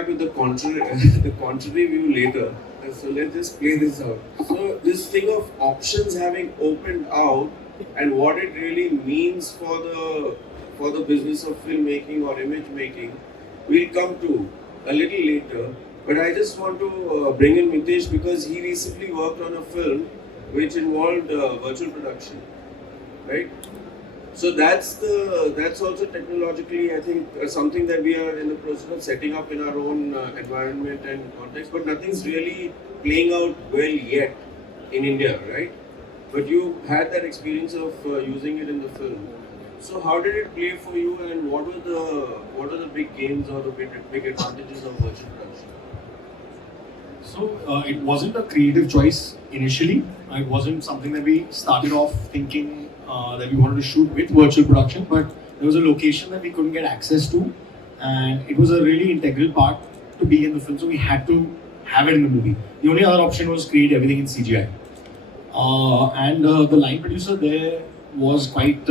back with the contrary, the contrary view later. So let's just play this out. So this thing of options having opened out and what it really means for the business of filmmaking or image making, we'll come to a little later. But I just want to bring in Mitesh because he recently worked on a film which involved virtual production, right? So that's also technologically, I think, something that we are in the process of setting up in our own environment and context. But nothing's really playing out well yet in India, right? But you had that experience of using it in the film. So how did it play for you, and what are the big gains or the big advantages of virtual production? So it wasn't a creative choice initially. It wasn't something that we started off thinking that we wanted to shoot with virtual production, but there was a location that we couldn't get access to, and it was a really integral part to be in the film, so we had to have it in the movie. The only other option was create everything in CGI. And the line producer there was quite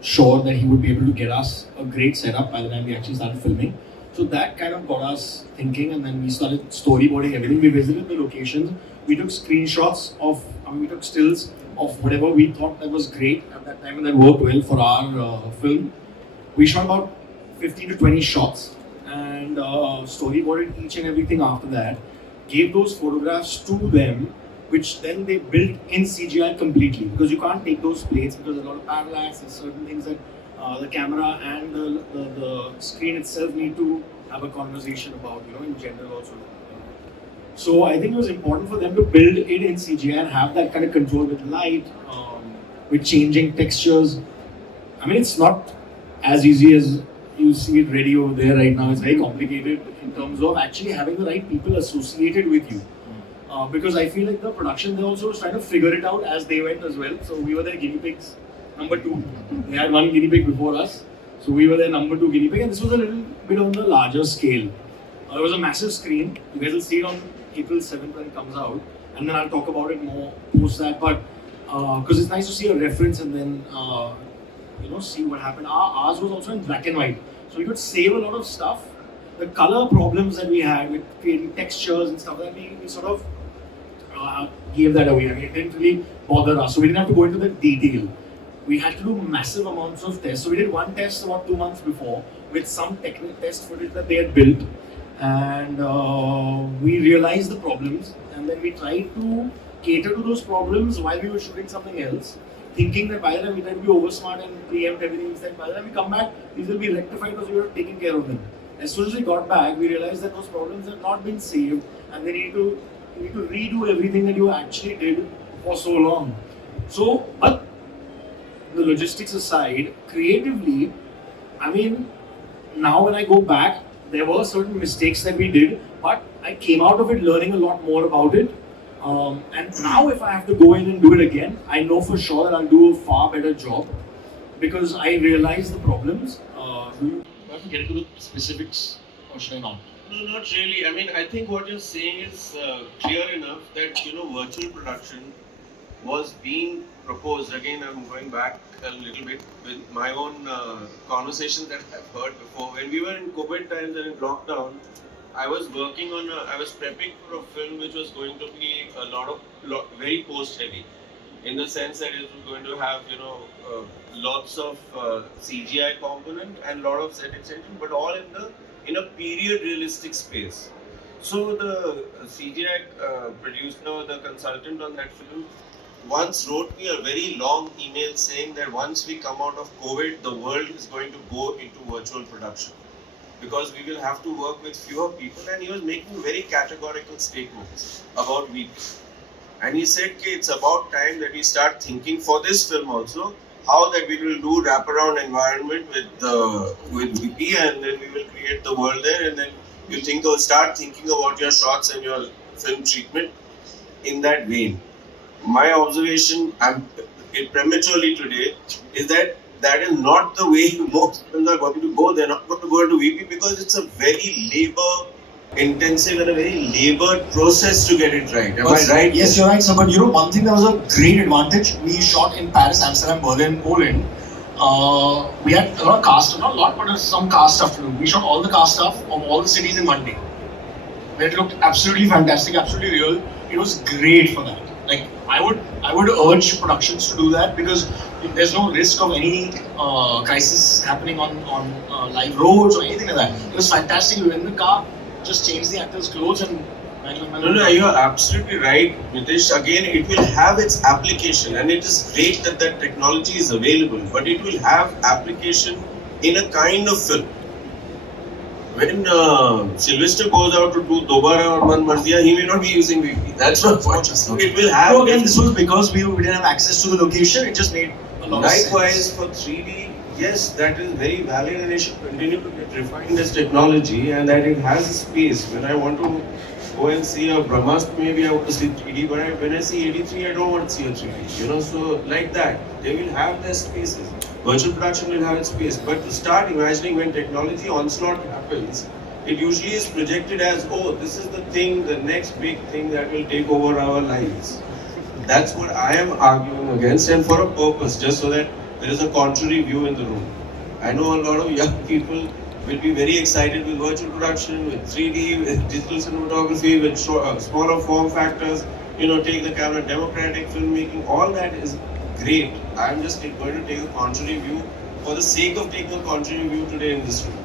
sure that he would be able to get us a great setup by the time we actually started filming. So that kind of got us thinking, and then we started storyboarding everything. We visited the locations, we took screenshots of, we took stills of whatever we thought that was great at that time and that worked well for our film. We shot about 15 to 20 shots and storyboarded each and everything after that, gave those photographs to them, which then they built in CGI completely, because you can't take those plates because there's a lot of parallax and certain things that the camera and the screen itself need to have a conversation about, in general also. So I think it was important for them to build it in CGI and have that kind of control with light, with changing textures. I mean, it's not as easy as you see it ready over there right now. It's very complicated in terms of actually having the right people associated with you. Because I feel like the production, they also was trying to figure it out as they went as well. So we were their guinea pigs, number 2. They had one guinea pig before us. So we were their number 2 guinea pig, and this was a little bit on the larger scale. It was a massive screen. You guys will see it on April 7th when it comes out. And then I'll talk about it more post that. But because it's nice to see a reference and then, see what happened. Ours was also in black and white. So we could save a lot of stuff. The color problems that we had with creating textures and stuff, that we sort of gave that away. I mean, it didn't really bother us. So we didn't have to go into the detail. We had to do massive amounts of tests. So we did one test about 2 months before with some technical test footage that they had built. And we realized the problems. And then we tried to cater to those problems while we were shooting something else, thinking that by the time we tried to be over smart and preempt everything, instead by the time we come back, these will be rectified because we were taking care of them. As soon as we got back, we realized that those problems had not been saved, and they need to redo everything that you actually did for so long. So, but the logistics aside, creatively, I mean, now when I go back, there were certain mistakes that we did, but I came out of it learning a lot more about it. And now if I have to go in and do it again, I know for sure that I'll do a far better job because I realize the problems. Do you have to get into the specifics or should I not? No, not really. I mean, I think what you're saying is clear enough that, virtual production was being proposed. Again, I'm going back a little bit with my own conversations that I've heard before. When we were in COVID times and in lockdown, I was prepping for a film which was going to be very post-heavy, in the sense that it was going to have, lots of CGI component and lot of set extension, but all in a period realistic space. So the CGI producer, the consultant on that film, once wrote me a very long email saying that once we come out of COVID, the world is going to go into virtual production, because we will have to work with fewer people, and he was making very categorical statements about VP. And he said, okay, it's about time that we start thinking for this film also, how that we will do wraparound environment with VP, and then we will create the world there, and then you start thinking about your shots and your film treatment in that vein. My observation, prematurely today, is that is not the way most films are going to go. They're not going to go into VP because it's a very labor intensive and a very labored process to get it right. Am I right? Yes, you're right, sir. But one thing that was a great advantage, we shot in Paris, Amsterdam, Berlin, Poland. We had a lot of cast, not a lot, but some cast stuff to do. We shot all the cast stuff of all the cities in one day. It looked absolutely fantastic, absolutely real. It was great for that. Like I would urge productions to do that because there's no risk of any crisis happening on live roads or anything like that. It was fantastic. We were in the car, just changed the actors' clothes and. No, you are absolutely right, Mitesh. Again, it will have its application, and it is great that that technology is available. But it will have application in a kind of film. When Sylvester goes out to do Dobara or Man Mardiya, he may not be using VP. That's not point. It will have. No, again, this was because we didn't have access to the location. It just made a lot of sense. Likewise, for 3D, yes, that is very valid, and it should continue to get refined as technology, and that it has a space. When I want to go and see a Brahmastra, maybe I want to see 3D, but when I see 83, I don't want to see a 3D. You know, so like that, they will have their spaces. Virtual production will have its space, but to start imagining when technology onslaught happens, it usually is projected as, oh, this is the thing, the next big thing that will take over our lives. That's what I am arguing against, and for a purpose, just so that there is a contrary view in the room. I know a lot of young people will be very excited with virtual production, with 3D, with digital cinematography, with smaller form factors, you know, take the camera, democratic filmmaking, all that is great. I'm just going to take a contrary view for the sake of taking a contrary view today in this room.